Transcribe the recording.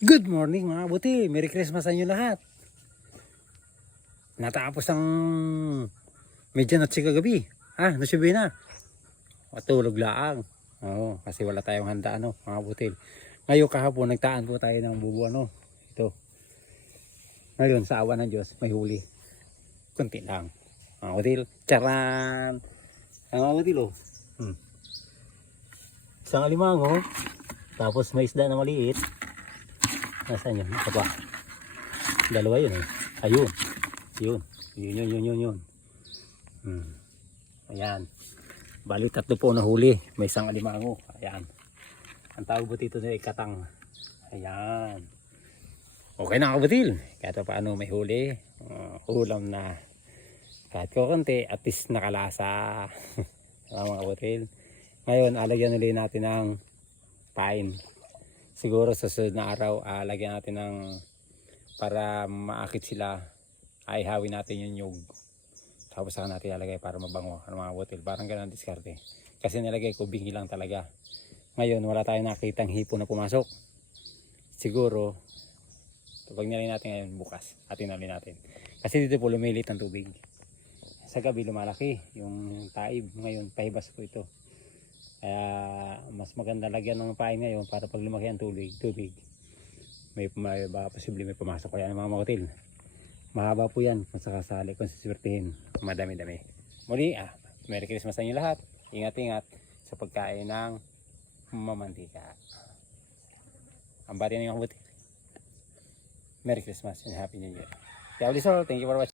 Good morning mga buti. Merry Christmas sa inyo lahat. Natapos ang medyanotsi kagabi. Nasubi na. Matulog laang. Oo, kasi wala tayong handa mga butil. Ngayon kahapon nagtaan po tayo ng bubu Ito. Ngayon sa awa ng Diyos may huli. Kunti lang. Mga butil. Charan! Mga butil Isang alimango. Tapos may isda na maliit. Nasaan yun? Ito pa. Dalawa yun Ayun. Yun. Ayan. Bali tatlo po na huli. May isang alimango. Ayan. Ang tawag po dito na ikatang. Ayan. Okay na kabutil. Kahit paano may huli. Ulam na. Kahit konti at least nakalasa. Mga kabutil. Ngayon alagyan ulit natin ng pine. Siguro sa susunod na araw lagyan natin ng para maakit sila ay hawin natin yung nyug. Tapos saka natin ilalagay para mabango mga butil. Parang ganun diskarte. Kasi nilagay ko bingi lang talaga. Ngayon wala tayong nakitang hipo na pumasok. Siguro pag nilagay natin ngayon bukas atin nalagay natin. Kasi dito po lumilit ang tubig. Sa gabi lumalaki yung taib. Ngayon pahibas po ito. Kaya mas maganda lagyan ng pain ngayon para pag lumaki ang tubig may posible may pumasok. Kaya mga makutil mahaba po yan kung sakasali kung siswertihin madami-dami. Muli Merry Christmas sa inyo lahat. Ingat-ingat sa pagkain ng mamantika. Ang bati ng mga mabuti. Merry Christmas and Happy New Year. Kaya ulit thank you for watching.